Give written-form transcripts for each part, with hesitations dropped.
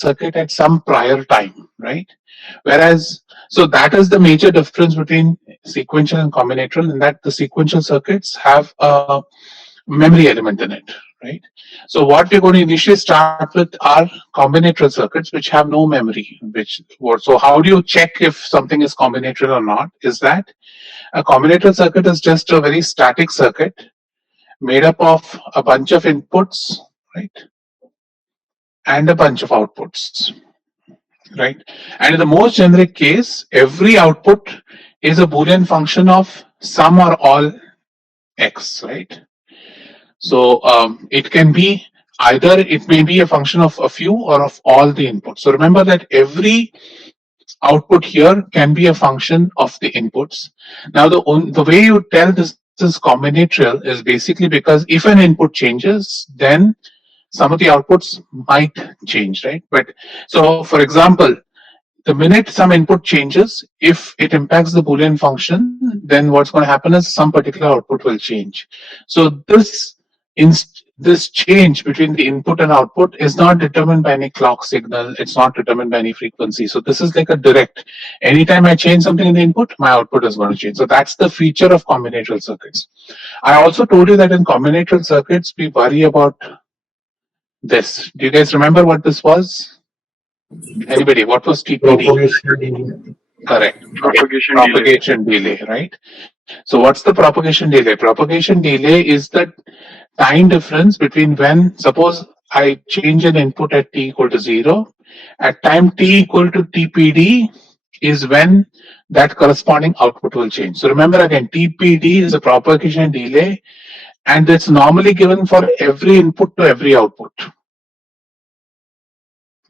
circuit at some prior time, right? Whereas, so that is the major difference between sequential and combinatorial, in that the sequential circuits have a memory element in it, right? So what we're going to initially start with are combinatorial circuits which have no memory. So how do you check if something is combinatorial or not? Is that a combinatorial circuit is just a very static circuit made up of a bunch of inputs, right, and a bunch of outputs, right? And in the most generic case, every output is a Boolean function of some or all x, right? So it can be either, it may be a function of a few or of all the inputs. So remember that every output here can be a function of the inputs. Now the way you tell this is combinatorial is basically because if an input changes, then some of the outputs might change, right? But so for example, the minute some input changes, if it impacts the Boolean function, then what's going to happen is some particular output will change. So this change between the input and output is not determined by any clock signal. It's not determined by any frequency. So this is like a direct. Anytime I change something in the input, my output is going to change. So that's the feature of combinatorial circuits. I also told you that in combinatorial circuits, we worry about this. Do you guys remember what this was? Anybody? What was TPD? Correct. Propagation delay, right? So what's the propagation delay? Propagation delay is the time difference between when, suppose I change an input at t equal to 0, at time t equal to TPD is when that corresponding output will change. So remember again, TPD is a propagation delay, and it's normally given for every input to every output,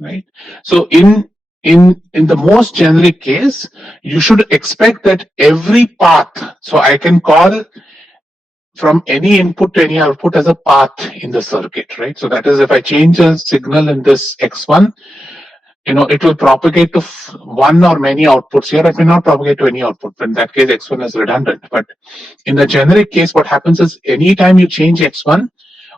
right? So in the most generic case, you should expect that every path, so I can call from any input to any output as a path in the circuit, right? So that is, if I change a signal in this x1, it will propagate to one or many outputs here. It may not propagate to any output. In that case, x1 is redundant. But in the generic case, what happens is anytime you change x1,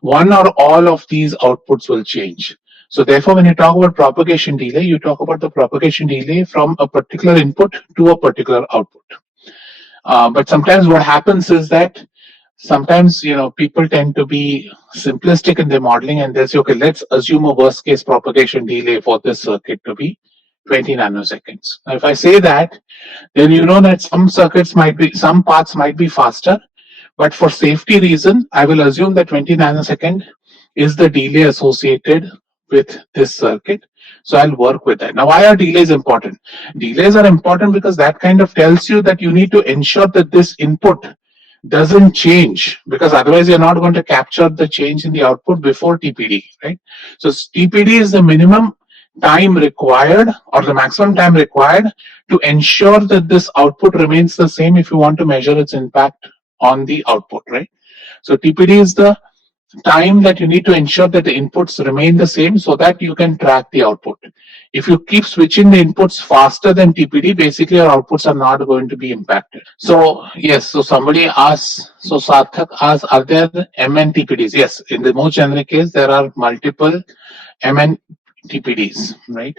one or all of these outputs will change. So therefore, when you talk about propagation delay, you talk about the propagation delay from a particular input to a particular output. But sometimes what happens is that sometimes, people tend to be simplistic in their modeling, and they'll say, okay, let's assume a worst case propagation delay for this circuit to be 20 nanoseconds. Now, if I say that, then you know that some paths might be faster, but for safety reason, I will assume that 20 nanosecond is the delay associated with this circuit. So I'll work with that. Now, why are delays important? Delays are important because that kind of tells you that you need to ensure that this input doesn't change, because otherwise you're not going to capture the change in the output before TPD, right? So TPD is the minimum time required or the maximum time required to ensure that this output remains the same if you want to measure its impact on the output, right? So TPD is the time that you need to ensure that the inputs remain the same so that you can track the output. If you keep switching the inputs faster than TPD, basically your outputs are not going to be impacted. So yes, so somebody asks, so Sarthak asks, are there MN TPDs? Yes, in the most generic case, there are multiple MN TPDs, right?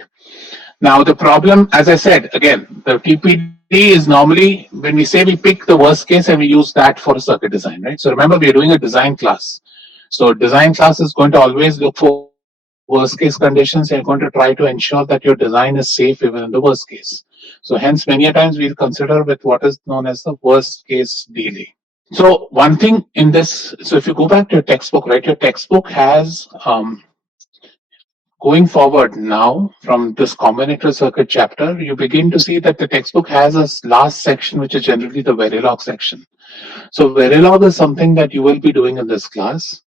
Now the problem, as I said, again, the TPD is normally, when we say we pick the worst case and we use that for a circuit design, right? So remember, we're doing a design class. So design class is going to always look for worst case conditions. You're going to try to ensure that your design is safe even in the worst case. So hence, many a times we'll consider with what is known as the worst case delay. So one thing in this, so if you go back to your textbook, right, your textbook has, going forward now from this combinatorial circuit chapter, you begin to see that the textbook has a last section, which is generally the Verilog section. So Verilog is something that you will be doing in this class.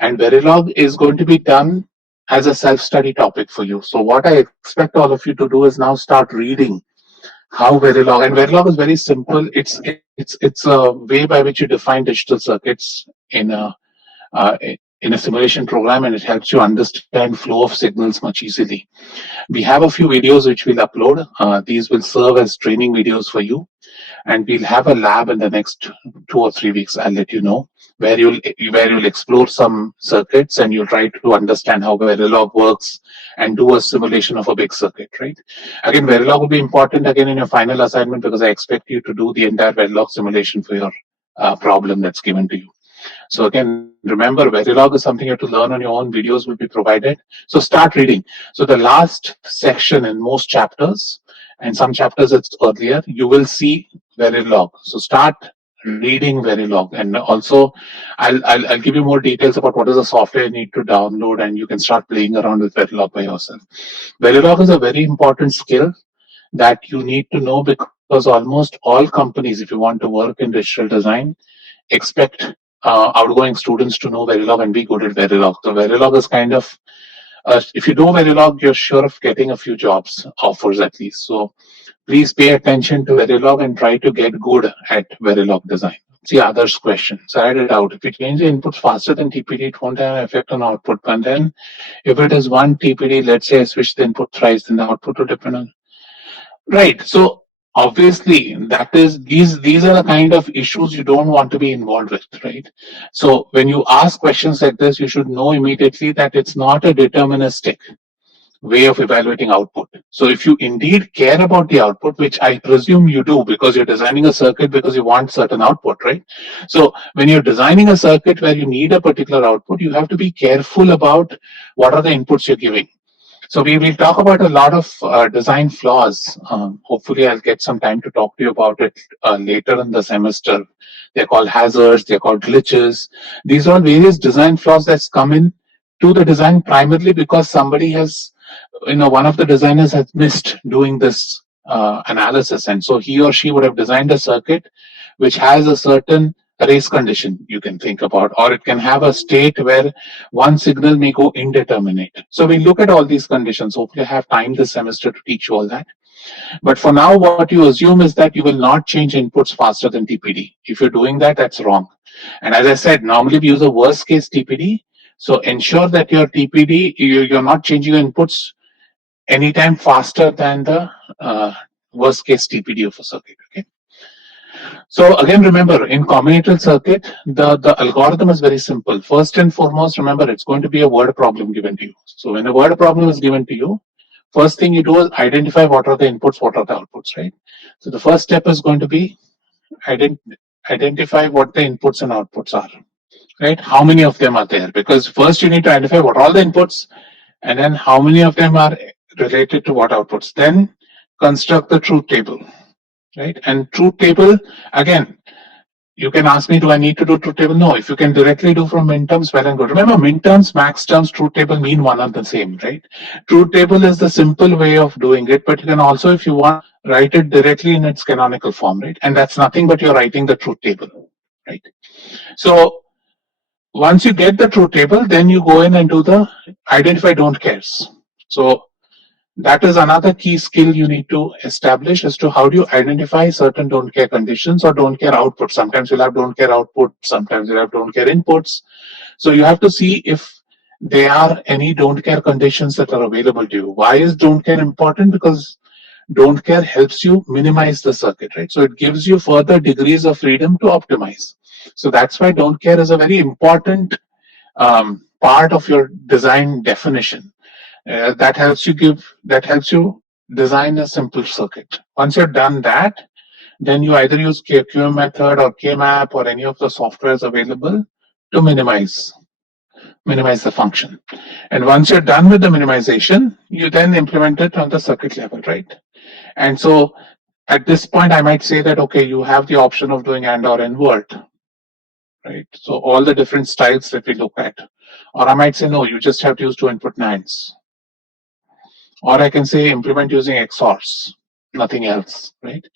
And Verilog is going to be done as a self-study topic for you. So what I expect all of you to do is now start reading how Verilog, and Verilog is very simple. It's a way by which you define digital circuits in a simulation program, and it helps you understand flow of signals much easily. We have a few videos which we'll upload. These will serve as training videos for you. and we'll have a lab in the next 2 or 3 weeks. I'll let you know where you'll explore some circuits and you'll try to understand how Verilog works and do a simulation of a big circuit, right? Again, Verilog will be important again in your final assignment because I expect you to do the entire Verilog simulation for your problem that's given to you. So again, remember, Verilog is something you have to learn on your own. Videos will be provided. So start reading. So the last section in most chapters, and some chapters it's earlier, you will see Verilog. So start reading Verilog, and also I'll give you more details about what is the software you need to download, and you can start playing around with Verilog by yourself. Verilog is a very important skill that you need to know because almost all companies, if you want to work in digital design, expect outgoing students to know Verilog and be good at Verilog. So Verilog is kind of, if you know Verilog, you're sure of getting a few jobs offers at least. So please pay attention to Verilog and try to get good at Verilog design. See others' question. So I read it out. If you change the inputs faster than TPD, it won't have an effect on output. And then if it is one TPD, let's say I switch the input thrice, then the output will depend on. Right. So obviously that is these are the kind of issues you don't want to be involved with, right? So when you ask questions like this, you should know immediately that it's not a deterministic way of evaluating output. So if you indeed care about the output, which I presume you do because you're designing a circuit because you want certain output, right? So when you're designing a circuit where you need a particular output, you have to be careful about what are the inputs you're giving. So we will talk about a lot of design flaws. Hopefully, I'll get some time to talk to you about it later in the semester. They're called hazards, they're called glitches. These are various design flaws that's come in to the design primarily because somebody has, one of the designers has missed doing this analysis. And so he or she would have designed a circuit which has a certain race condition you can think about, or it can have a state where one signal may go indeterminate. So we look at all these conditions. Hopefully I have time this semester to teach you all that. But for now, what you assume is that you will not change inputs faster than TPD. If you're doing that, that's wrong. And as I said, normally we use a worst case TPD. So ensure that your TPD, you're not changing your inputs anytime faster than the worst case TPD of a circuit. Okay. So again, remember, in combinatorial circuit, the algorithm is very simple. First and foremost, remember, it's going to be a word problem given to you. So when a word problem is given to you, first thing you do is identify what are the inputs, what are the outputs, right? So the first step is going to be identify what the inputs and outputs are, right? How many of them are there? Because first you need to identify what are all the inputs, and then how many of them are related to what outputs. Then construct the truth table. Right? And truth table, again, you can ask me, do I need to do truth table? No, if you can directly do from min terms, well and good. Remember, min terms, max terms, truth table mean one and the same, right? Truth table is the simple way of doing it, but you can also, if you want, write it directly in its canonical form, right? And that's nothing but you're writing the truth table, right? So once you get the truth table, then you go in and do the identify don't cares. So that is another key skill you need to establish as to how do you identify certain don't care conditions or don't care outputs. Sometimes you'll have don't care outputs, sometimes you'll have don't care inputs. So you have to see if there are any don't care conditions that are available to you. Why is don't care important? Because don't care helps you minimize the circuit, right? So it gives you further degrees of freedom to optimize. So that's why don't care is a very important part of your design definition. That helps you design a simple circuit. Once you've done that, then you either use QM method or KMap or any of the softwares available to minimize the function. And once you're done with the minimization, you then implement it on the circuit level, right? And so at this point, I might say that, okay, you have the option of doing AND or invert, right? So all the different styles that we look at. Or I might say, no, you just have to use 2 input NANDs. Or I can say implement using XORs, nothing else, right?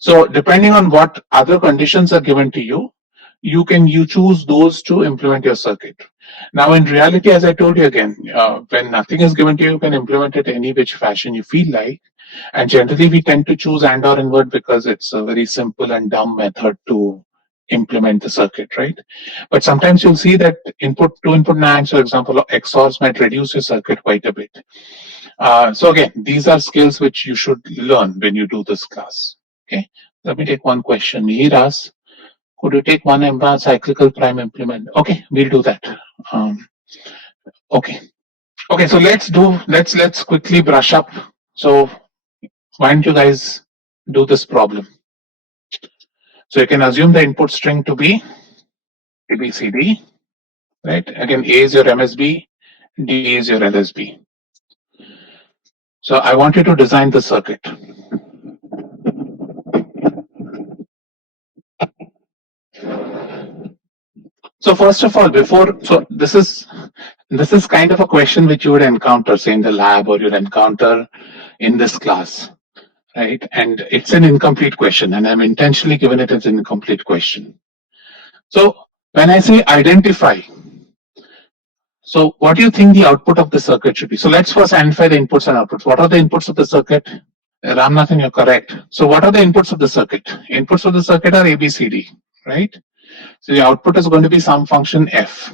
So depending on what other conditions are given to you, you choose those to implement your circuit. Now, in reality, as I told you again, when nothing is given to you, you can implement it any which fashion you feel like. And generally, we tend to choose AND or invert because it's a very simple and dumb method to implement the circuit, right? But sometimes you'll see that 2 input NAND, for example, XORs might reduce your circuit quite a bit. So again, these are skills which you should learn when you do this class. Okay, Let me take one question. Mihiras, could you take one MBAR cyclical prime implement? Okay, we'll do that. Okay. Okay, so let's quickly brush up. So why don't you guys do this problem? So you can assume the input string to be ABCD, right? Again, A is your MSB, D is your LSB. So I want you to design the circuit. So first of all, this is kind of a question which you would encounter, say in the lab, or you'd encounter in this class, right? And it's an incomplete question, and I'm intentionally given it as an incomplete question. So when I say identify, so what do you think the output of the circuit should be? So let's first identify the inputs and outputs. What are the inputs of the circuit? Ramnathan, you're correct. So what are the inputs of the circuit? Inputs of the circuit are ABCD, right? So the output is going to be some function f.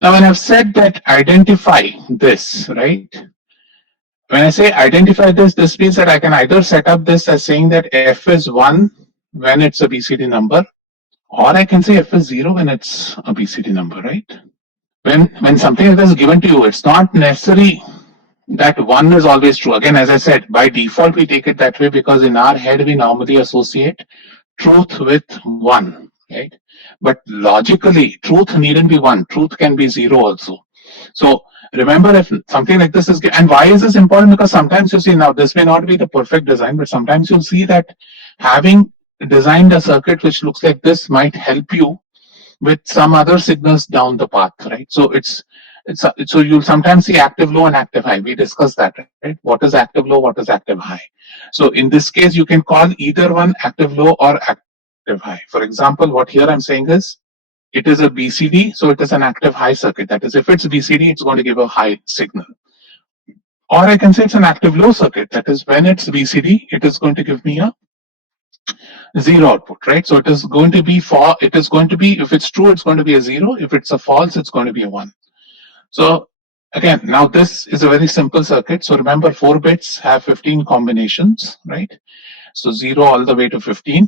Now, when I've said that identify this, right? When I say identify this means that I can either set up this as saying that f is 1 when it's a BCD number, or I can say f is 0 when it's a BCD number, right? When something like this is given to you, it's not necessary that 1 is always true. Again, as I said, by default, we take it that way because in our head, we normally associate truth with 1, right? But logically, truth needn't be 1. Truth can be 0 also. So remember, if something like this is, and why is this important? Because sometimes you see, now this may not be the perfect design, but sometimes you'll see that having designed a circuit which looks like this might help you with some other signals down the path, right? So so you'll sometimes see active low and active high. We discussed that, right? What is active low? What is active high? So in this case, you can call either one active low or active high. For example, what here I'm saying is it is a BCD, so it is an active high circuit. That is, if it's BCD, it's going to give a high signal. Or I can say it's an active low circuit. That is, when it's BCD, it is going to give me a 0 output, right? So it is going to be if it's true, it's going to be a 0. If it's a false, it's going to be a 1. So again, now this is a very simple circuit. So remember, 4 bits have 15 combinations, right? So 0 all the way to 15.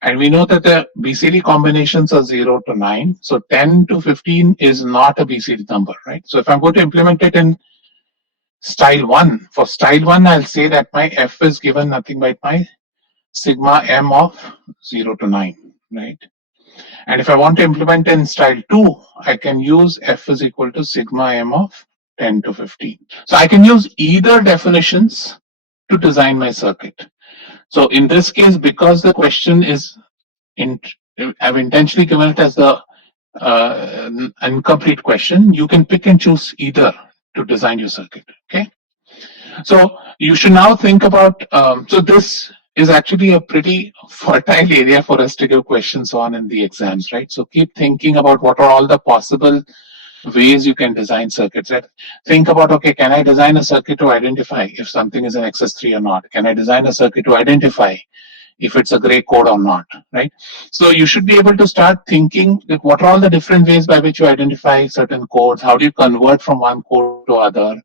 And we know that the BCD combinations are 0 to 9. So 10 to 15 is not a BCD number, right? So if I'm going to implement it in style 1, for style 1, I'll say that my f is given nothing but my sigma m of 0 to 9, right? And if I want to implement in style 2, I can use f is equal to sigma m of 10 to 15. So I can use either definitions to design my circuit. So in this case, because the question is, I've intentionally given it as the incomplete question, you can pick and choose either to design your circuit, okay? So you should now think about, so this is actually a pretty fertile area for us to give questions on in the exams, right? So keep thinking about what are all the possible ways you can design circuits, right? Think about, okay, can I design a circuit to identify if something is an XS3 or not? Can I design a circuit to identify if it's a gray code or not, right? So you should be able to start thinking, like, what are all the different ways by which you identify certain codes? How do you convert from one code to other?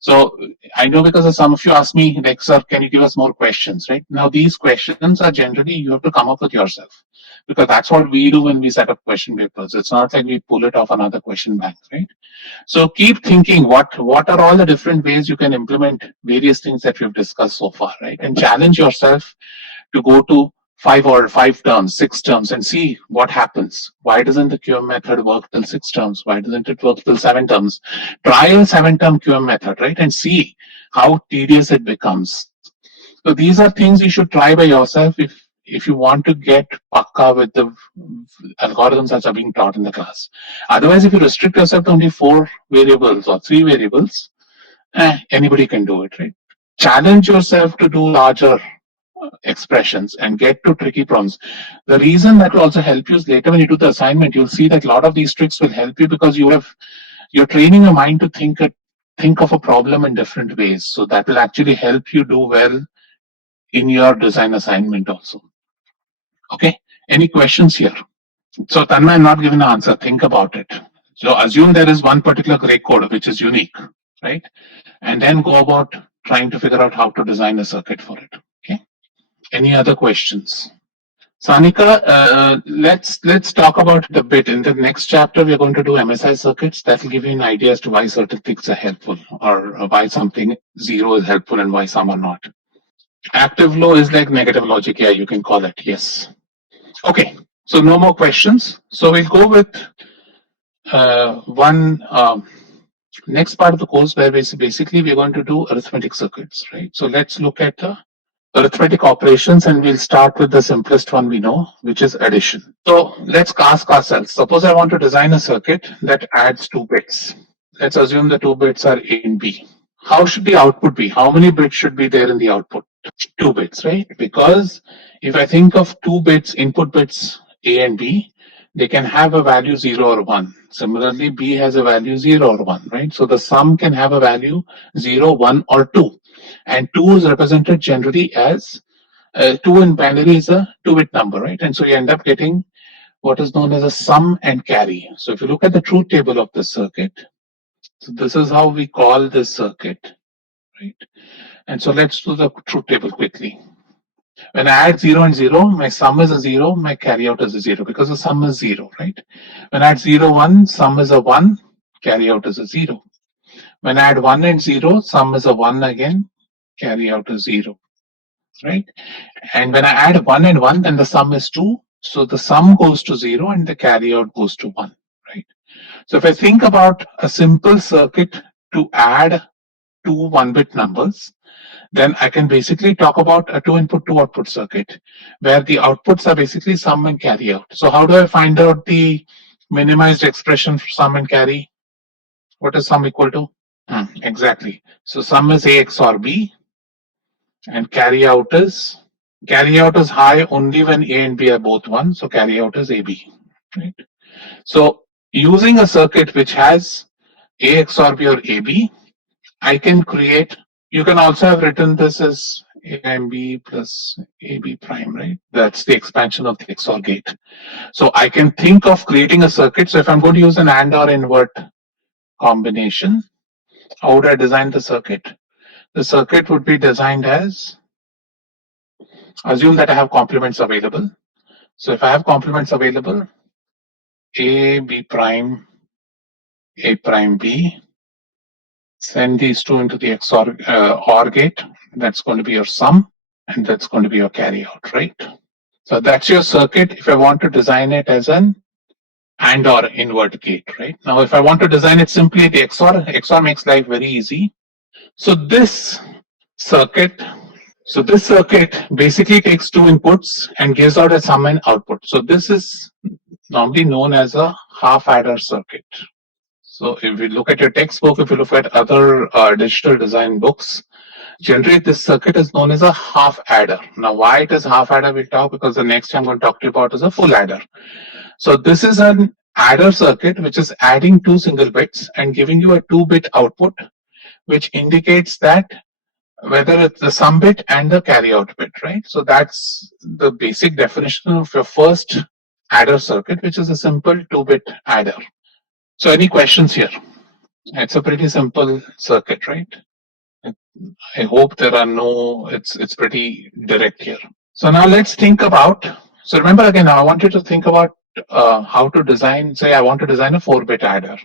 So I know because some of you ask me, like, sir, can you give us more questions, right? Now, these questions are generally you have to come up with yourself, because that's what we do when we set up question papers. It's not like we pull it off another question bank, right? So keep thinking what are all the different ways you can implement various things that we've discussed so far, right? And challenge yourself to go to 5 terms, 6 terms, and see what happens. Why doesn't the QM method work till 6 terms? Why doesn't it work till 7 terms? Try a 7-term QM method, right? And see how tedious it becomes. So these are things you should try by yourself if you want to get pakka with the algorithms that are being taught in the class. Otherwise, if you restrict yourself to only 4 variables or 3 variables, anybody can do it, right? Challenge yourself to do larger expressions and get to tricky problems. The reason that will also help you is later when you do the assignment, you'll see that a lot of these tricks will help you because you're training your mind to think of a problem in different ways. So that will actually help you do well in your design assignment also. Okay, any questions here? So Tanmay, I'm not giving an answer. Think about it. So assume there is one particular gray code which is unique, right? And then go about trying to figure out how to design a circuit for it. Okay. Any other questions? Sanika, let's talk about it a bit. In the next chapter, we're going to do MSI circuits. That will give you an idea as to why certain things are helpful, or why something zero is helpful and why some are not. Active low is like negative logic. Yeah, you can call it. Yes. Okay. So no more questions. So we'll go with one next part of the course where basically we're going to do arithmetic circuits, right? So let's look at the arithmetic operations, and we'll start with the simplest one we know, which is addition. So let's ask ourselves, suppose I want to design a circuit that adds 2 bits. Let's assume the 2 bits are A and B. How should the output be? How many bits should be there in the output? 2 bits, right? Because if I think of 2 bits, input bits A and B, they can have a value 0 or 1. Similarly, B has a value 0 or 1, right? So the sum can have a value 0, 1 or 2. And 2 is represented generally as 2 in binary is a 2-bit number, right? And so you end up getting what is known as a sum and carry. So if you look at the truth table of this circuit, so this is how we call this circuit, right? And so let's do the truth table quickly. When I add 0 and 0, my sum is a 0, my carry out is a 0, because the sum is 0, right? When I add 0, 1, sum is a 1, carry out is a 0. When I add 1 and 0, sum is a 1 again, carry out is 0, right? And when I add 1 and 1, then the sum is 2. So the sum goes to 0 and the carry out goes to 1, right? So if I think about a simple circuit to add 2 1-bit numbers, then I can basically talk about a 2-input, 2-output circuit where the outputs are basically sum and carry out. So how do I find out the minimized expression for sum and carry? What is sum equal to? Exactly. So sum is A XOR B, and carry out is high only when A and B are both 1. So carry out is AB, right? So using a circuit which has A XOR B or AB, I can create. You can also have written this as A and B plus AB prime, right? That's the expansion of the XOR gate. So I can think of creating a circuit. So if I'm going to use an AND or invert combination, how would I design the circuit? The circuit would be designed as, assume that I have complements available. So if I have complements available, A, B prime, A prime, B, send these two into the XOR OR gate. That's going to be your sum, and that's going to be your carry out, right? So that's your circuit if I want to design it as an AND or invert gate, right? Now, if I want to design it simply the XOR makes life very easy. So this circuit basically takes 2 inputs and gives out a sum and output. So this is normally known as a half adder circuit. So if you look at your textbook, if you look at other digital design books, generally this circuit is known as a half adder. Now why it is half adder we'll talk, because the next I'm going to talk to you about is a full adder. So this is an adder circuit which is adding 2 single bits and giving you a 2-bit output, which indicates that whether it's the sum bit and the carry out bit, right? So that's the basic definition of your first adder circuit, which is a simple 2-bit adder. So any questions here? It's a pretty simple circuit, right? I hope there are no, it's pretty direct here. So now let's think about, so remember again, I want you to think about how to design, say I want to design a 4-bit adder.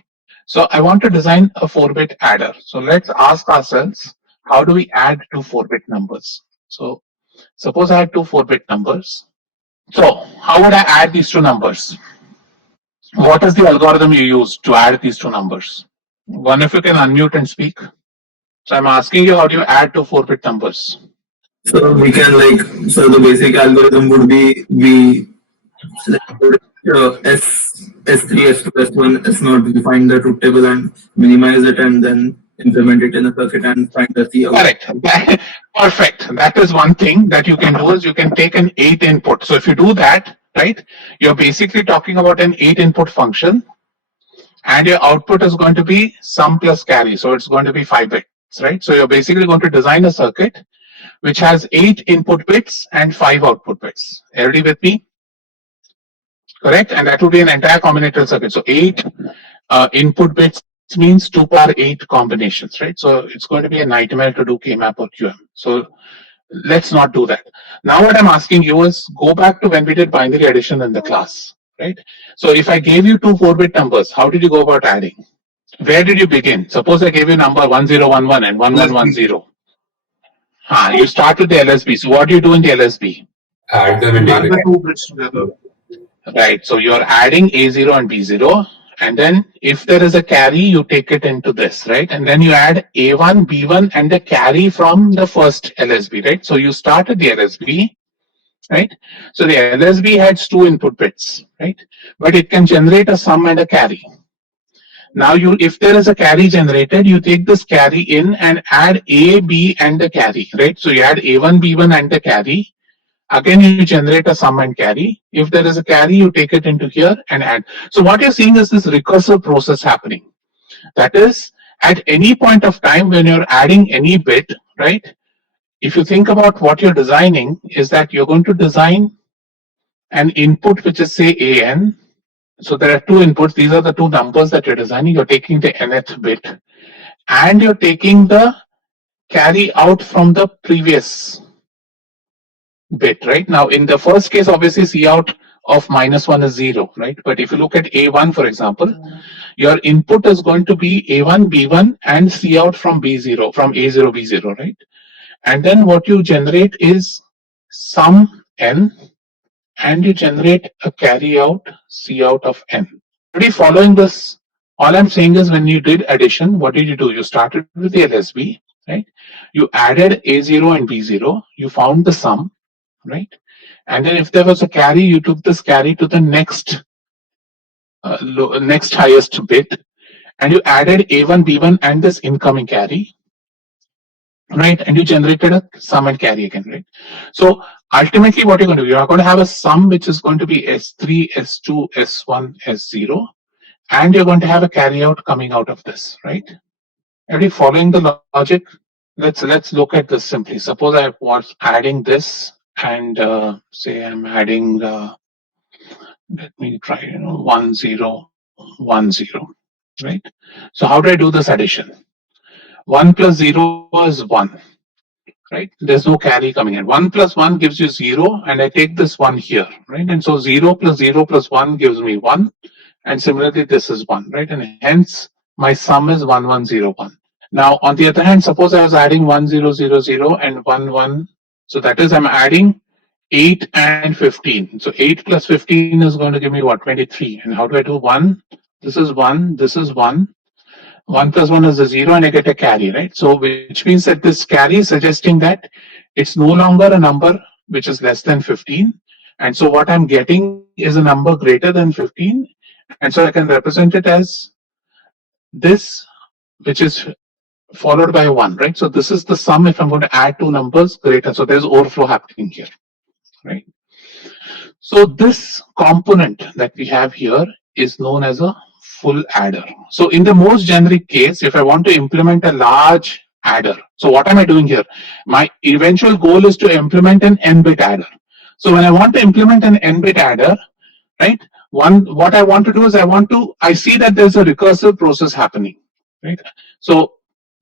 So I want to design a 4-bit adder. So let's ask ourselves, how do we add 2 4-bit numbers? So suppose I had 2 4-bit numbers. So how would I add these 2 numbers? What is the algorithm you use to add these 2 numbers? One of you can unmute and speak. So I'm asking you, how do you add 2 4-bit numbers? So we can so the basic algorithm would be we put S3, S2, S1, S0, we find the truth table and minimize it and then implement it in a circuit and find the C output. Correct. Perfect. That is one thing that you can do, is you can take an 8 input. So if you do that, right, you're basically talking about an 8 input function, and your output is going to be sum plus carry. So it's going to be 5 bits, right? So you're basically going to design a circuit which has 8 input bits and 5 output bits. Everybody with me? Correct? And that would be an entire combinatorial circuit. So 8 input bits means 2 power 8 combinations, right? So it's going to be a nightmare to do K-map or QM. So let's not do that. Now what I'm asking you is go back to when we did binary addition in the class, right? So if I gave you two 4-bit numbers, how did you go about adding? Where did you begin? Suppose I gave you number 1011 and 1110. You start with the LSB. So what do you do in the LSB? Add them and take Add the the two bits together. Right. So you're adding A0 and B0. And then if there is a carry, you take it into this, right? And then you add A1, B1 and the carry from the first LSB, right? So you start at the LSB, right? So the LSB has two input bits, right? But it can generate a sum and a carry. Now if there is a carry generated, you take this carry in and add A, B and the carry, right? So you add A1, B1 and the carry. Again, you generate a sum and carry. If there is a carry, you take it into here and add. So what you're seeing is this recursive process happening. That is, at any point of time when you're adding any bit, right? If you think about what you're designing, is that you're going to design an input which is say an. So there are two inputs. These are the two numbers that you're designing. You're taking the nth bit and you're taking the carry out from the previous bit, right? Now, in the first case, obviously, C out of -1 is 0, right? But if you look at A1, for example, your input is going to be A1, B1, and C out from B0, from A0, B0, right? And then what you generate is sum n, and you generate a carry out C out of n. Already following this, all I'm saying is when you did addition, what did you do? You started with the LSB, right? You added A0 and B0, you found the sum, right? And then if there was a carry, you took this carry to the next next highest bit, and you added A1, B1 and this incoming carry, right? And you generated a sum and carry again, right? So ultimately what you're going to do, you're going to have a sum which is going to be S3, S2, S1, S0, and you're going to have a carry out coming out of this, right? Are you following the logic? Let's look at this simply. Suppose I was adding this and say I'm adding let me try 1010, right? So how do I do this addition? 1 plus 0 is 1, right? There's no carry coming in. 1 plus 1 gives you 0 and I take this 1 here, right? And so 0 plus 1 gives me 1, and similarly this is 1, right? And hence my sum is 1101. Now on the other hand, suppose I was adding 1000 and 11, so that is I'm adding 8 and 15. So 8 plus 15 is going to give me what? 23. And how do I do 1? This is 1, this is 1. 1 plus 1 is a 0 and I get a carry, right? So which means that this carry is suggesting that it's no longer a number which is less than 15. And so what I'm getting is a number greater than 15. And so I can represent it as this, which is followed by 1, right? So this is the sum if I'm going to add two numbers greater. So there's overflow happening here, right? So this component that we have here is known as a full adder. So in the most generic case, if I want to implement a large adder, so what am I doing here? My eventual goal is to implement an n-bit adder. So when I want to implement an n-bit adder, right? What I want to do is I see that there's a recursive process happening, right? So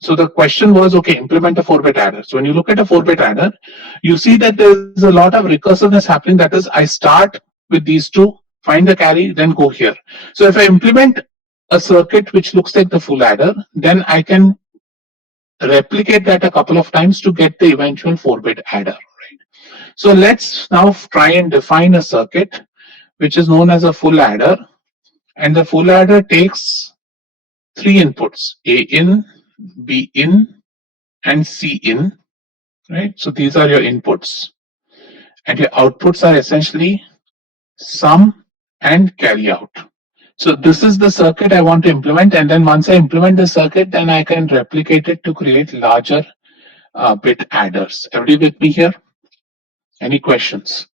the question was, okay, implement a 4-bit adder. So when you look at a 4-bit adder, you see that there's a lot of recursiveness happening. That is, I start with these two, find the carry, then go here. So if I implement a circuit which looks like the full adder, then I can replicate that a couple of times to get the eventual 4-bit adder, right? So let's now try and define a circuit which is known as a full adder, and the full adder takes three inputs: A in, B in, and C in, right? So these are your inputs, and your outputs are essentially sum and carry out. So this is the circuit I want to implement, and then once I implement the circuit, then I can replicate it to create larger bit adders. Everybody with me here? Any questions?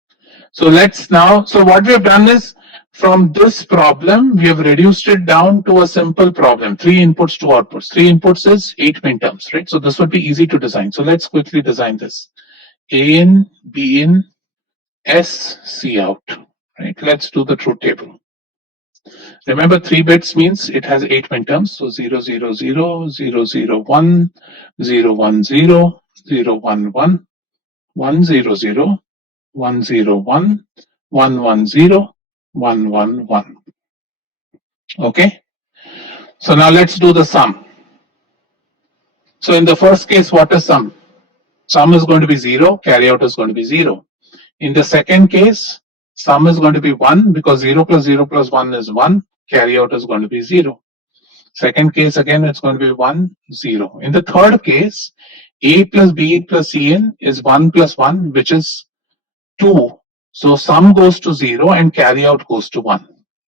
So let's now, so what we have done is, from this problem, we have reduced it down to a simple problem, 3 inputs, 2 outputs. 3 inputs is 8 minterms, right? So this would be easy to design. So let's quickly design this. A in, B in, S, C out, right? Let's do the truth table. Remember, 3 bits means it has 8 minterms. So 0, 0, 0, 0, 0, 1, 0, 1, 0, 0, 1, 1. 100, 101, 110, 111. Okay. So now let's do the sum. So in the first case, what is sum? Sum is going to be 0, carry out is going to be 0. In the second case, sum is going to be 1 because 0 plus 0 plus 1 is 1, carry out is going to be 0. Second case again, it's going to be 1, 0. In the third case, a plus b plus cn is 1 plus 1, which is 2. So sum goes to 0 and carry out goes to 1,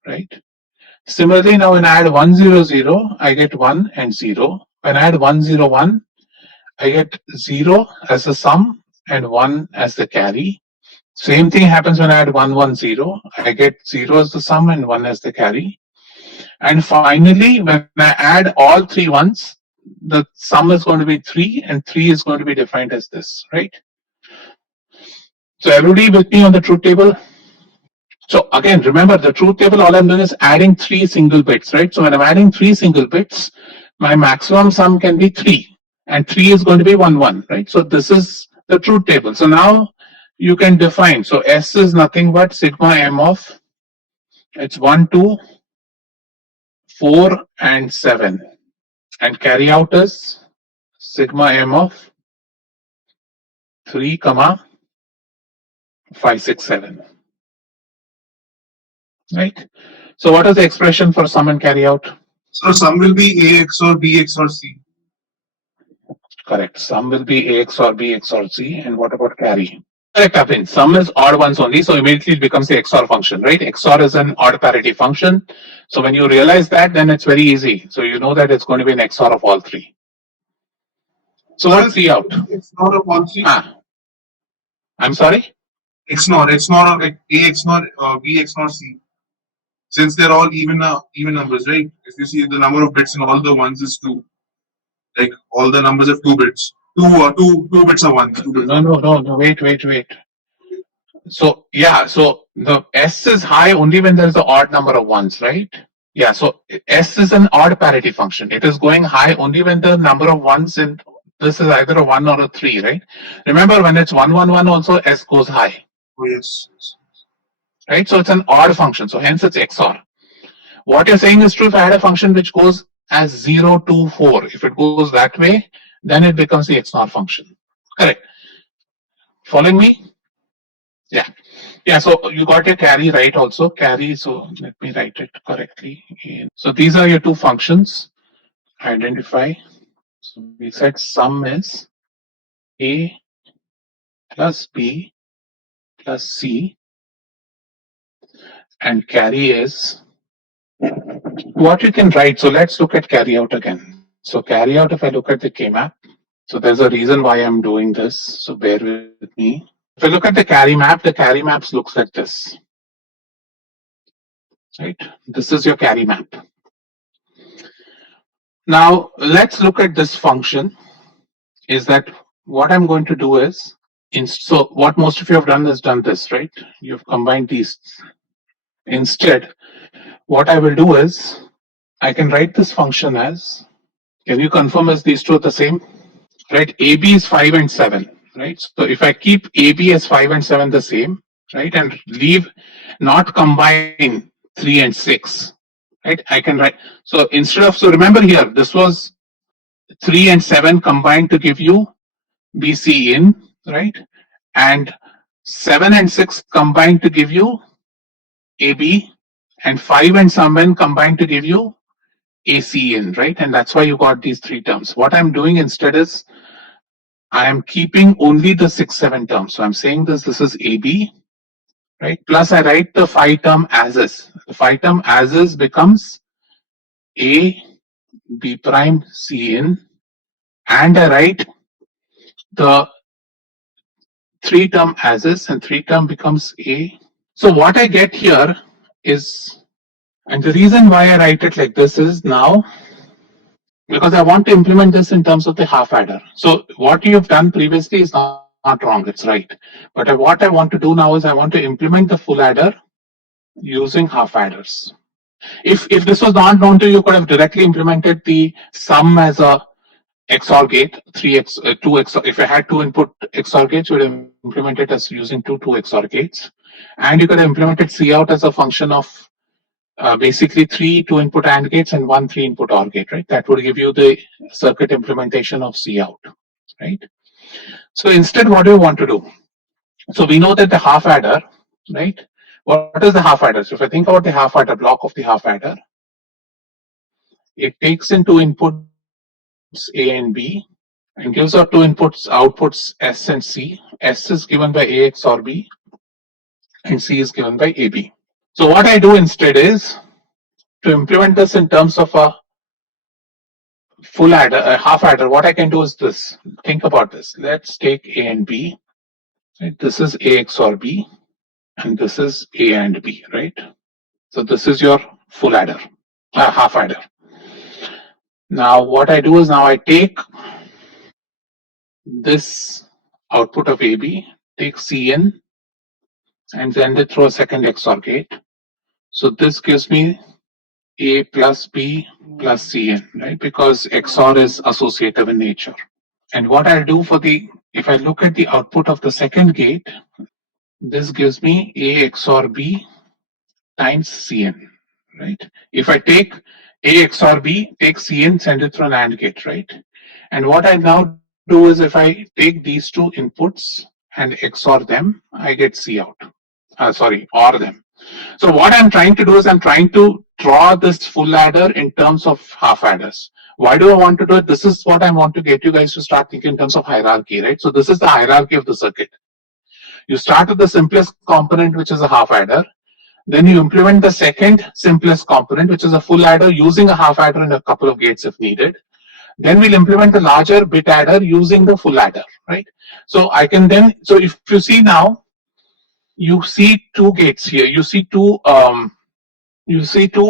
right? Similarly, now when I add 100, I get 1 and 0. When I add 101, I get 0 as the sum and 1 as the carry. Same thing happens when I add 110. I get 0 as the sum and 1 as the carry. And finally, when I add all three ones, the sum is going to be 3 and 3 is going to be defined as this, right? So everybody with me on the truth table? So again, remember the truth table, all I'm doing is adding 3 single bits, right? So when I'm adding 3 single bits, my maximum sum can be 3 and 3 is going to be 1, 1, right? So this is the truth table. So now you can define. So S is nothing but sigma M of, it's 1, 2, 4 and 7. And carry out is sigma M of 3, 5, 6, 7. Right? So what is the expression for sum and carry out? So sum will be A XOR B XOR C. Correct. Sum will be A XOR B XOR C. And what about carry? Correct, Arvind. Sum is odd ones only, so immediately it becomes the XOR function, right? XOR is an odd parity function. So when you realize that, then it's very easy. So you know that it's going to be an XOR of all three. So what's C out? XOR of all three. I'm sorry? XOR of A XOR B XOR C. Since they're all even numbers, right? If you see the number of bits in all the ones is 2. Like all the numbers have 2 bits. Two bits are 1. No. Wait. So yeah, so the S is high only when there's an odd number of ones, right? Yeah, so S is an odd parity function. It is going high only when the number of ones in this is either a 1 or a 3, right? Remember when it's 1, 1, 1 also S goes high. Oh, yes. Right? So it's an odd function. So hence it's XOR. What you're saying is true if I had a function which goes as 0, 2, 4. If it goes that way, then it becomes the XOR function. Correct. Following me? Yeah. Yeah, so you got your carry right also. Carry, so let me write it correctly. So these are your two functions. Identify. So we said sum is A plus B plus C and carry is what you can write. So let's look at carry out again. So carry out, if I look at the K-map, so there's a reason why I'm doing this. So bear with me. If I look at the carry maps looks like this. Right? This is your carry map. Now let's look at this function. Is that what I'm going to do is, so what most of you have done is done this, right? You've combined these. Instead, what I will do is, I can write this function as, can you confirm as these two are the same? Right, AB is 5 and 7, right? So if I keep AB as 5 and 7 the same, right, and leave, not combine 3 and 6, right, I can write, so instead of, so remember here, this was 3 and 7 combined to give you BC in, right? And 7 and 6 combined to give you AB, and 5 and 7 combined to give you AC in, right? And that's why you got these three terms. What I'm doing instead is I am keeping only the 6, 7 terms. So I'm saying this is AB, right? Plus I write the 5 term as is. The 5 term as is becomes A, B prime, C in, and I write the 3 term as is, and 3 term becomes A. So what I get here is, and the reason why I write it like this is now, because I want to implement this in terms of the half adder. So what you have done previously is not wrong, it's right. But what I want to do now is I want to implement the full adder using half adders. If this was not known to you, you could have directly implemented the sum as a XOR gate, 2 XOR. If I had 2 input XOR gates, we would implement it as using two XOR gates, and you could have implemented Cout as a function of basically 3 2 input AND gates and 1 3 input OR gate, right? That would give you the circuit implementation of Cout, right? So instead, what do you want to do? So we know that the half adder, right? What is the half adder? So if I think about the half adder block of the half adder, it takes in 2 inputs A and B and gives out 2 outputs S and C. S is given by A XOR B and C is given by AB. So what I do instead is to implement this in terms of a full adder, a half adder. What I can do is this. Think about this. Let's take A and B. Right? This is A XOR B and this is A and B, right? So this is your full adder, half adder. Now what I do is now I take this output of AB, take C in and send it through a second XOR gate. So this gives me A plus B plus C in, right? Because XOR is associative in nature. And what I'll do if I look at the output of the second gate, this gives me A XOR B times Cn, right? If I take A XOR B, take Cn, send it through an AND gate, right? And what I now do is if I take these 2 inputs and XOR them, I get Cout. OR them. So what I'm trying to do is I'm trying to draw this full adder in terms of half adders. Why do I want to do it? This is what I want to get you guys to start thinking in terms of hierarchy, right? So this is the hierarchy of the circuit. You start with the simplest component, which is a half adder. Then you implement the second simplest component, which is a full adder using a half adder and a couple of gates if needed. Then we'll implement the larger bit adder using the full adder, right? So I can then, so if you see now, you see 2 gates here. You see two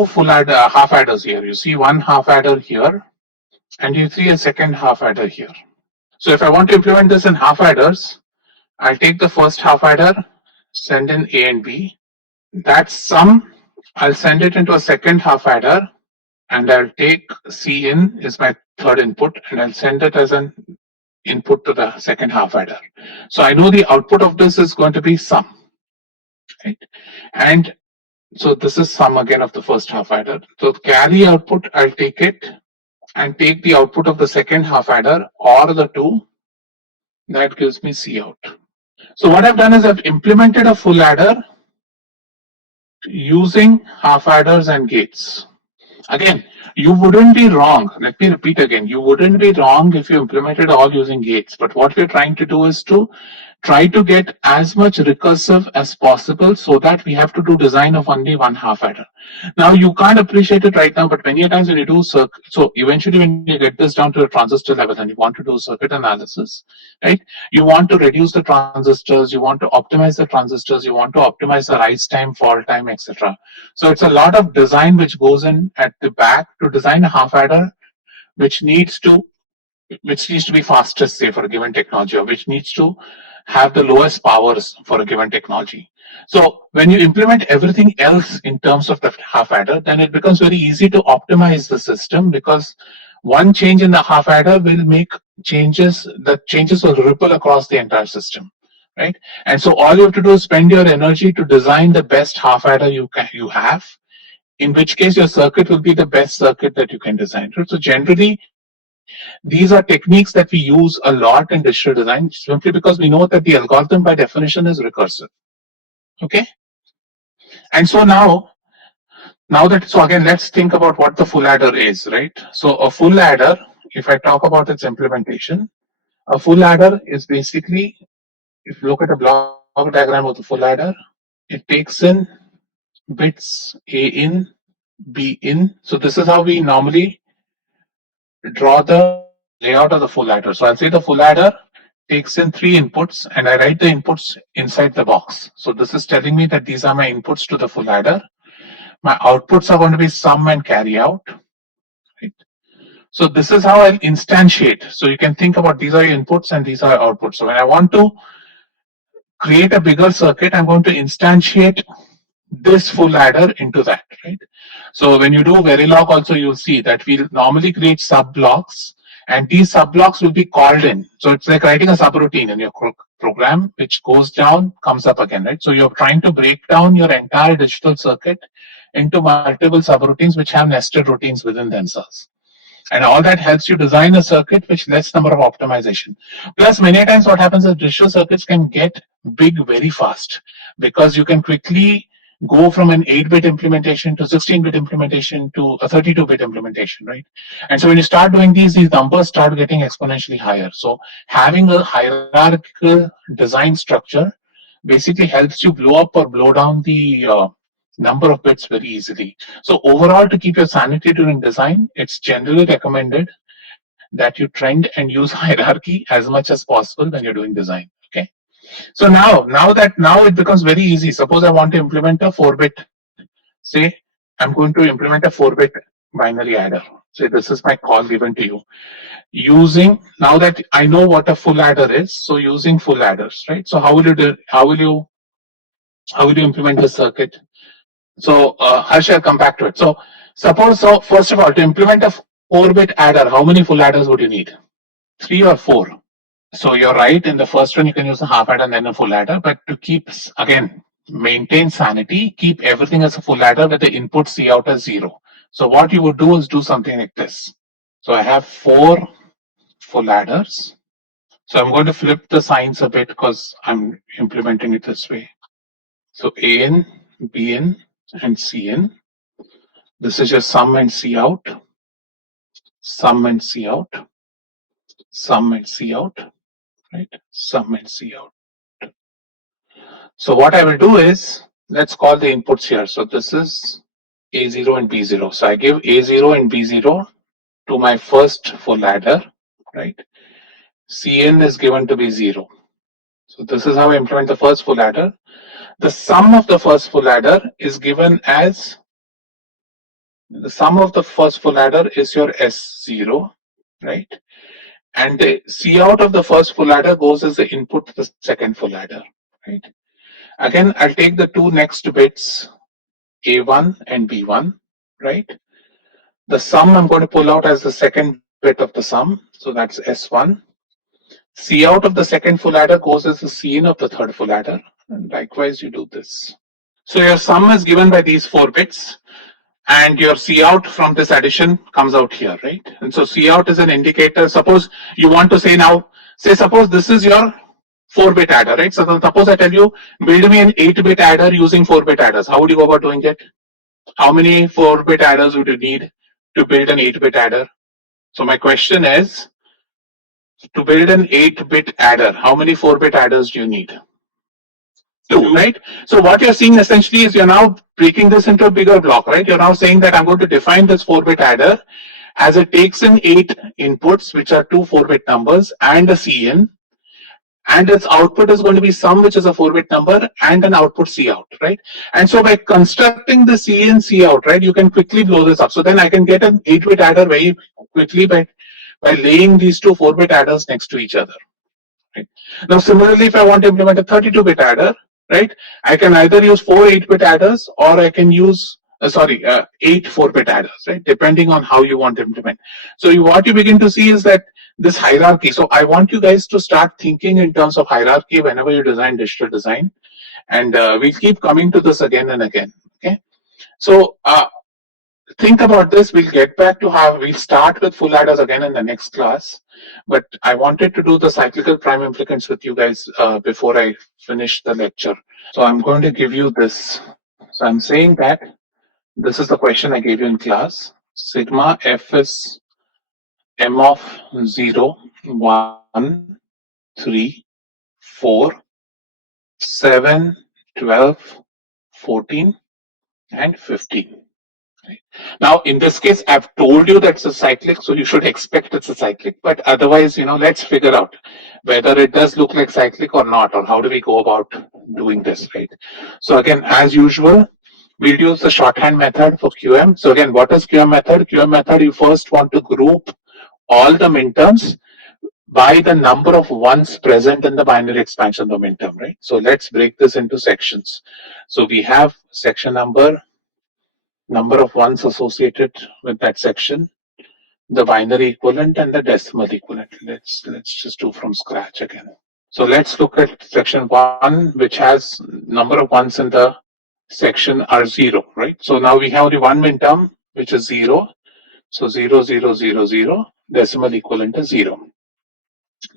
full adder, half adders here. You see one half adder here, and you see a second half adder here. So if I want to implement this in half adders, I'll take the first half adder, send in A and B. That sum, I'll send it into a second half adder, and I'll take C in is my third input, and I'll send it as an input to the second half adder. So I know the output of this is going to be sum, right? And so this is sum again of the first half adder. So carry output, I'll take it and take the output of the second half adder or the 2. That gives me Cout. So what I've done is I've implemented a full adder using half adders and gates. Again, you wouldn't be wrong. Let me repeat again. You wouldn't be wrong if you implemented all using gates. But what we're trying to do is to try to get as much recursive as possible so that we have to do design of only one half adder. Now you can't appreciate it right now, but many times when you do circuit, so eventually when you get this down to a transistor level and you want to do circuit analysis, right? You want to reduce the transistors, you want to optimize the transistors, you want to optimize the rise time, fall time, etc. So it's a lot of design which goes in at the back to design a half adder which needs to be fastest, say, for a given technology, or which needs to have the lowest powers for a given technology. So when you implement everything else in terms of the half adder, then it becomes very easy to optimize the system, because one change in the half adder will make changes. The changes will ripple across the entire system, right? And so all you have to do is spend your energy to design the best half adder you have, in which case your circuit will be the best circuit that you can design. So generally, these are techniques that we use a lot in digital design simply because we know that the algorithm by definition is recursive. Okay? And so now so again, let's think about what the full adder is, right? So a full adder, if I talk about its implementation, a full adder is basically, if you look at a block diagram of the full adder, it takes in bits A in, B in. So this is how we normally draw the layout of the full adder. So I'll say the full adder takes in 3 inputs and I write the inputs inside the box. So this is telling me that these are my inputs to the full adder. My outputs are going to be sum and carry out. Right? So this is how I'll instantiate. So you can think about these are your inputs and these are your outputs. So when I want to create a bigger circuit, I'm going to instantiate this full adder into that, right? So when you do Verilog also, you'll see that we normally create sub blocks, and these subblocks will be called in. So it's like writing a subroutine in your program, which goes down, comes up again, right? So you're trying to break down your entire digital circuit into multiple subroutines which have nested routines within themselves. And all that helps you design a circuit which less number of optimization. Plus, many times what happens is digital circuits can get big very fast because you can quickly go from an 8-bit implementation to 16-bit implementation to a 32-bit implementation, right? And so when you start doing these numbers start getting exponentially higher. So having a hierarchical design structure basically helps you blow up or blow down the number of bits very easily. So overall, to keep your sanity during design, it's generally recommended that you trend and use hierarchy as much as possible when you're doing design. Okay. So now it becomes very easy. Suppose I want to implement a 4-bit, say I'm going to implement a 4-bit binary adder. Say this is my call given to you. Using, now that I know what a full adder is, so using full adders, right? So how will you do, how will you implement the circuit? So Harsh, I'll come back to it. So suppose, so first of all, to implement a 4-bit adder, how many full adders would you need? 3 or 4? So you're right. In the first one, you can use a half adder and then a full adder. But to keep, again, maintain sanity, keep everything as a full adder with the input C out as 0. So what you would do is do something like this. So I have 4 full adders. So I'm going to flip the signs a bit because I'm implementing it this way. So A in, B in, and C in. This is your sum and C out, sum and C out, sum and C out, right? Sum and C out. So what I will do is, let's call the inputs here. So this is A0 and B0. So I give A0 and B0 to my first full adder, right? Cn is given to be 0. So this is how I implement the first full adder. The sum of the first full adder is given as, the sum of the first full adder is your S0, right? And the C out of the first full adder goes as the input to the second full adder, right? Again, I'll take the 2 next bits, A1 and B1, right? The sum I'm going to pull out as the second bit of the sum, so that's S1. C out of the second full adder goes as the C in of the third full adder, and likewise you do this. So your sum is given by these 4 bits, and your C out from this addition comes out here, right? And so C out is an indicator. Suppose you want to say now, say suppose this is your 4-bit adder, right? So suppose I tell you, build me an 8-bit adder using 4-bit adders. How would you go about doing it? How many 4-bit adders would you need to build an 8-bit adder? So my question is, to build an 8-bit adder, how many 4-bit adders do you need? 2, right? So what you're seeing essentially is you're now breaking this into a bigger block, right? You're now saying that I'm going to define this 4-bit adder as it takes in 8 inputs, which are 2 4-bit numbers and a Cin, and its output is going to be sum, which is a 4-bit number, and an output C out, right? And so by constructing the C in, C out, right, you can quickly blow this up. So then I can get an 8-bit adder very quickly by laying these 2 4-bit adders next to each other. Right? Now, similarly, if I want to implement a 32-bit adder, right, I can either use 4 8-bit adders or I can use 8 4-bit adders, right, depending on how you want to implement. So what you begin to see is that this hierarchy. So I want you guys to start thinking in terms of hierarchy whenever you design digital design, and we'll keep coming to this again and again. Okay, so think about this. We'll get back to how we'll start with full adders again in the next class, but I wanted to do the cyclical prime implicants with you guys before I finish the lecture. So I'm going to give you this. So I'm saying that this is the question I gave you in class. Sigma f is m of 0, 1, 3, 4, 7, 12, 14, and 15. Now, in this case, I've told you that's a cyclic, so you should expect it's a cyclic. But otherwise, let's figure out whether it does look like cyclic or not, or how do we go about doing this, right? So again, as usual, we'll use the shorthand method for QM. So again, what is QM method? QM method, you first want to group all the minterms by the number of ones present in the binary expansion of the minterm, right? So let's break this into sections. So we have section number of ones associated with that section, the binary equivalent and the decimal equivalent. Let's just do from scratch again. So let's look at section 1, which has number of ones in the section are 0, right? So now we have only one min term, which is 0. So 0, 0, 0, 0, decimal equivalent is 0.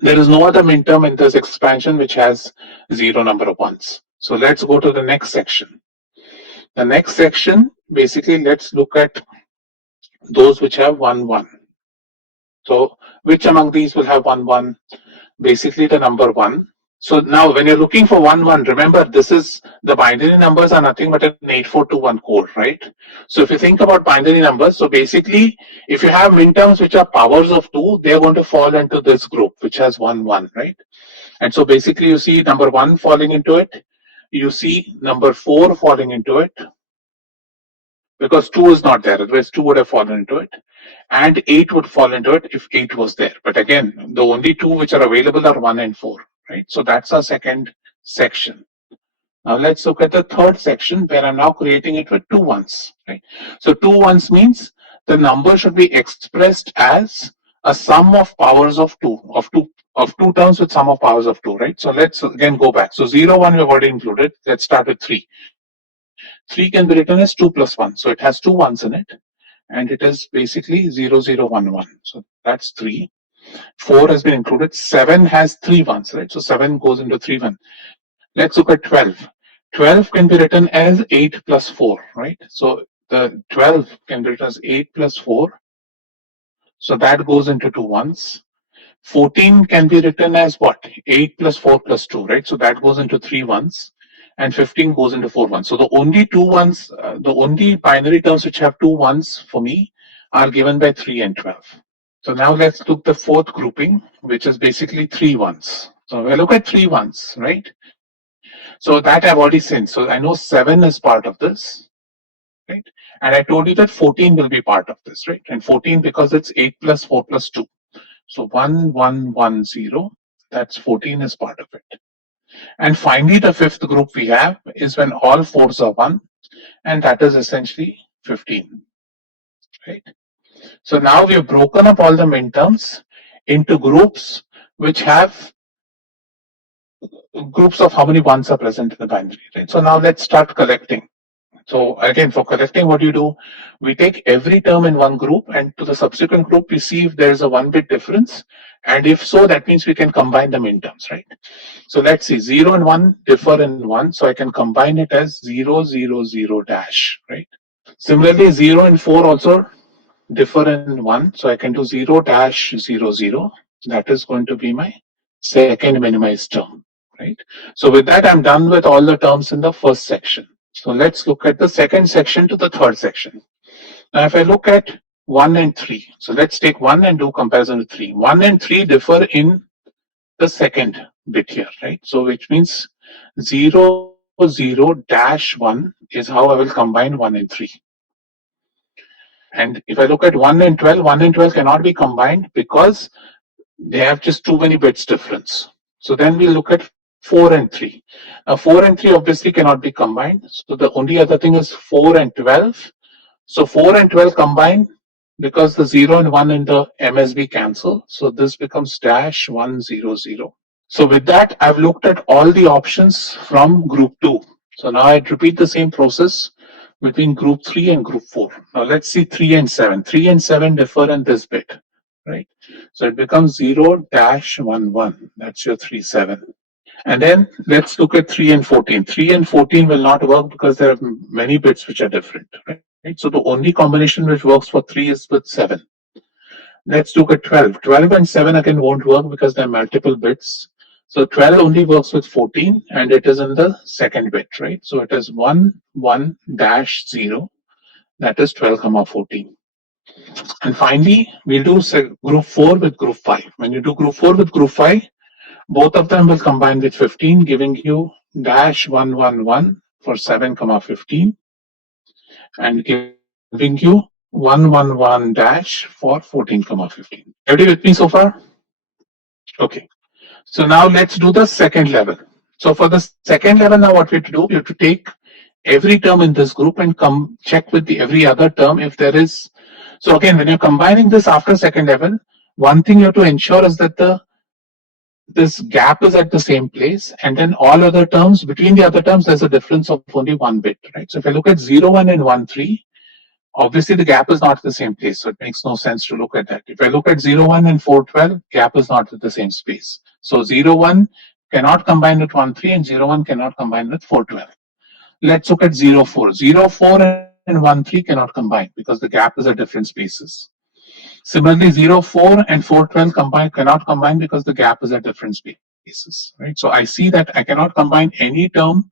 There is no other min term in this expansion which has 0 number of ones. So let's go to the next section. The next section, basically, let's look at those which have 1, 1. So which among these will have 1, 1? Basically the number 1. So now when you're looking for 1, 1, remember this is the binary numbers are nothing but an 8421 code, right? So if you think about binary numbers, so basically if you have minterms which are powers of 2, they're going to fall into this group which has 1, 1, right? And so basically you see number 1 falling into it, you see number 4 falling into it, because 2 is not there, otherwise 2 would have fallen into it, and 8 would fall into it if 8 was there. But again, the only 2 which are available are 1 and 4, right? So that's our second section. Now let's look at the third section where I'm now creating it with 2 ones, right? So 2 ones means the number should be expressed as a sum of powers of 2, of two terms with sum of powers of 2, right? So let's again go back. So 0, 1 we've already included. Let's start with 3. 3 can be written as 2 plus 1. So it has 2 ones in it. And it is basically 0, 0, 1, 1. So that's 3. 4 has been included. 7 has 3 ones, right? So 7 goes into 3, 1. Let's look at 12. 12 can be written as 8 plus 4, right? So the 12 can be written as 8 plus 4. So that goes into 2 ones. 14 can be written as what? 8 plus 4 plus 2, right? So that goes into 3 ones. And 15 goes into 4 ones. So the only 2 ones, the only binary terms which have 2 ones for me are given by 3 and 12. So now let's look the fourth grouping, which is basically 3 ones. So we look at 3 ones, right? So that I've already seen. So I know 7 is part of this, right? And I told you that 14 will be part of this, right? And 14 because it's 8 plus 4 plus 2. So 1, 1, 1, 0. That's 14 is part of it. And finally, the fifth group we have is when all 4s are 1, and that is essentially 15, right? So now we have broken up all the minterms into groups which have groups of how many 1s are present in the binary, right? So now let's start collecting. So again, for collecting, what do? We take every term in one group, and to the subsequent group, we see if there is a 1-bit difference. And if so, that means we can combine the minterms, right? So let's see, 0 and 1 differ in 1. So I can combine it as 0, 0, 0 dash, right? Similarly, 0 and 4 also differ in 1. So I can do 0 dash 0, 0. That is going to be my second minimized term, right? So with that, I'm done with all the terms in the first section. So let's look at the second section to the third section. Now, if I look at 1 and 3, so let's take 1 and do comparison with 3. 1 and 3 differ in the second bit here, right? So which means 0, 0 dash 1 is how I will combine 1 and 3. And if I look at 1 and 12, 1 and 12 cannot be combined because they have just too many bits difference. So then we look at 4 and 3. Now 4 and 3 obviously cannot be combined. So the only other thing is 4 and 12. So 4 and 12 combine because the 0 and 1 in the MSB cancel. So this becomes dash 1, 0, 0. So with that, I've looked at all the options from group 2. So now I'd repeat the same process between group 3 and group 4. Now let's see 3 and 7. 3 and 7 differ in this bit, right? So it becomes 0 dash 1, 1. That's your 3, 7. And then let's look at 3 and 14. 3 and 14 will not work because there are many bits which are different, right? So the only combination which works for 3 is with 7. Let's look at 12. 12 and 7 again won't work because there are multiple bits. So 12 only works with 14 and it is in the second bit, right? So it is 1, 1 dash 0. That is 12, 14. And finally, we'll do group 4 with group 5. When you do group 4 with group 5, both of them will combine with 15, giving you dash 1, 1, 1 for 7, 15, and giving you 1, 1, 1 dash for 14, 15. Everybody with me so far? Okay. So now let's do the second level. So for the second level, now what we have to do, we have to take every term in this group and come check with the every other term if there is. So again, when you're combining this after second level, one thing you have to ensure is that this gap is at the same place, and then all other terms, between the other terms, there's a difference of only 1 bit, right? So if I look at 0, 1 and 1, 3, obviously the gap is not at the same place, so it makes no sense to look at that. If I look at 0, 1 and 4, 12, gap is not at the same space. So 0, 1 cannot combine with 1, 3, and 0, 1 cannot combine with 4, 12. Let's look at 0, 4. 0, 4 and 1, 3 cannot combine because the gap is at different spaces. Similarly, 0, 4 and 4, 12 cannot combine because the gap is at different spaces, right? So I see that I cannot combine any term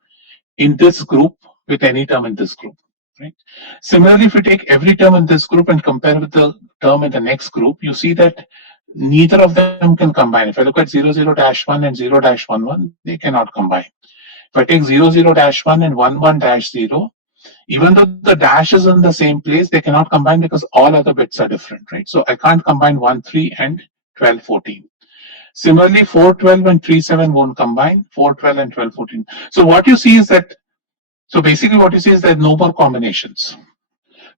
in this group with any term in this group, right? Similarly, if you take every term in this group and compare with the term in the next group, you see that neither of them can combine. If I look at 0, 0-1 and 0-11, they cannot combine. If I take 0, 0-1 and 1, 1-0, even though the dash is in the same place, they cannot combine because all other bits are different, right? So I can't combine 1, 3 and 12, 14. Similarly, 4, 12 and 3, 7 won't combine, 4, 12 and 12, 14. So what you see is that, so basically what you see is that no more combinations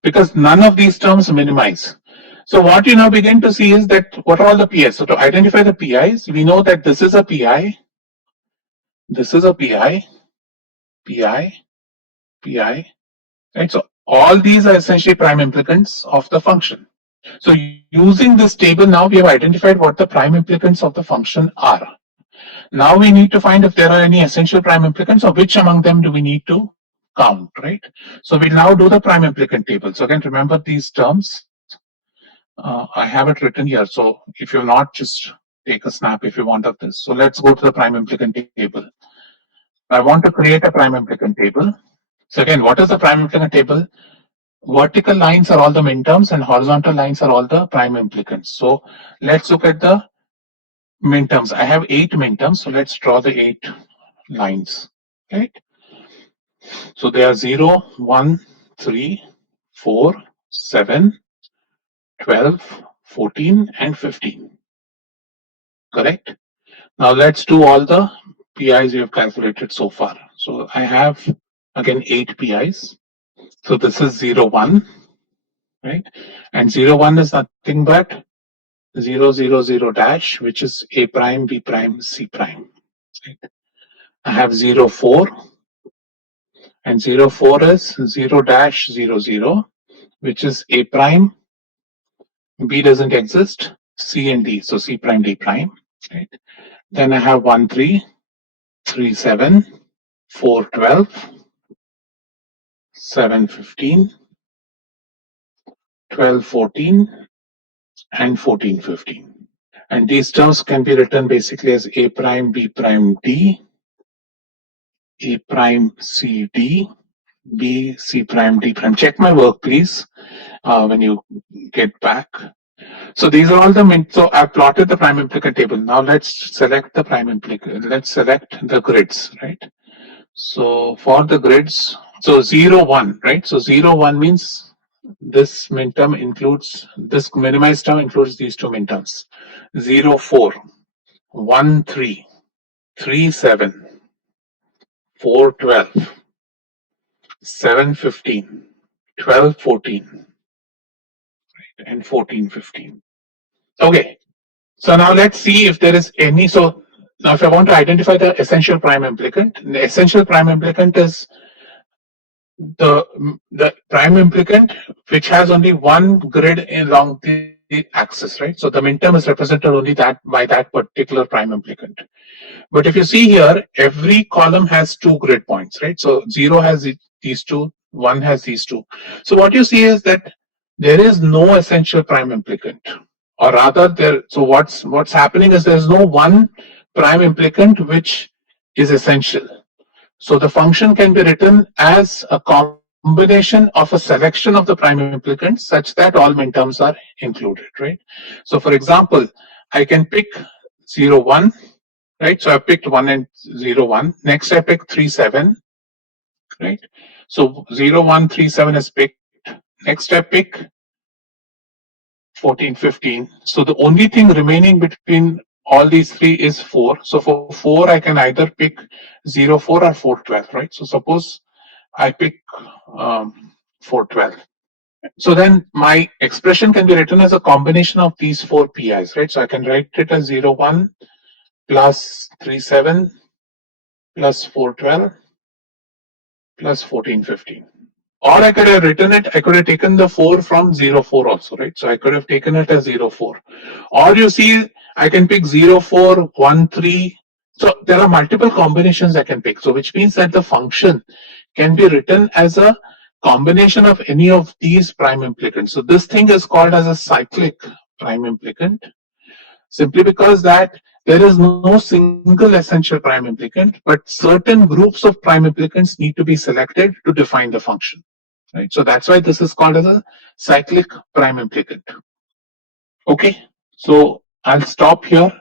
because none of these terms minimize. So what you now begin to see is that what are all the PIs? So to identify the PIs, we know that this is a PI, this is a PI, PI, PI, right? So all these are essentially prime implicants of the function. So using this table now, we have identified what the prime implicants of the function are. Now we need to find if there are any essential prime implicants or which among them do we need to count, right? So we'll now do the prime implicant table. So again, remember these terms. I have it written here. So if you're not, just take a snap if you want of this. So let's go to the prime implicant table. I want to create a prime implicant table. So again, what is the prime implicant table? Vertical lines are all the minterms and horizontal lines are all the prime implicants. So let's look at the minterms. I have 8 minterms, so let's draw the 8 lines, right? So they are 0, 1, 3, 4, 7, 12, 14, and 15. Correct? Now let's do all the PIs we have calculated so far. So I have again 8 PIs. So this is 0, 1, right? And 0, 1 is nothing but 0, 0, 0 dash, which is A prime, B prime, C prime. Right? I have 0, 4, and 0, 4 is 0 dash 0, 0, which is A prime, B doesn't exist, C and D, so C prime, D prime. Right? Then I have 1, 3, 3, 7, 4, 12, 7, 15, 12, 14, and 14, 15. And these terms can be written basically as A prime, B prime, D, A prime, C, D, B, C prime, D prime. Check my work, please, when you get back. So these are all the so I plotted the prime implicant table. Now let's select the prime implicant. Let's select the grids, right? So for the grids, so 0, 1, right? So 0, 1 means this minterm includes, this minimized term includes these two minterms. 0, 4, 1, 3, 3, 7, 4, 12, 7, 15, 12, 14, and 14, 15. Okay, so now let's see if there is any. So now if I want to identify the essential prime implicant, the essential prime implicant is the prime implicant which has only one grid along the axis, right? So the minterm is represented only that by that particular prime implicant. But if you see here, every column has 2 grid points, right? So 0 has these 2, 1 has these 2. So what you see is that there is no essential prime implicant, or rather there. So what's happening is there's no one prime implicant which is essential. So the function can be written as a combination of a selection of the prime implicants such that all minterms are included, right? So for example, I can pick 0, 1, right? So I picked 1 and 0, 1. Next I pick 3, 7, right? So 0, 1, 3, 7 is picked. Next I pick 14, 15. So the only thing remaining between all these 3 is 4. So for 4, I can either pick 0, 4 or 4, 12, right? So suppose I pick 4, 12. So then my expression can be written as a combination of these four PIs, right? So I can write it as 0, 1 plus 3, 7 plus 4, 12 plus 14, 15. Or I could have written it, I could have taken the 4 from 0, 4 also, right? So I could have taken it as 0, 4. Or you see, I can pick 0, 4, 1, 3. So there are multiple combinations I can pick. So which means that the function can be written as a combination of any of these prime implicants. So this thing is called as a cyclic prime implicant, simply because that there is no single essential prime implicant, but certain groups of prime implicants need to be selected to define the function. Right? So that's why this is called as a cyclic prime implicant. Okay, so I'll stop here.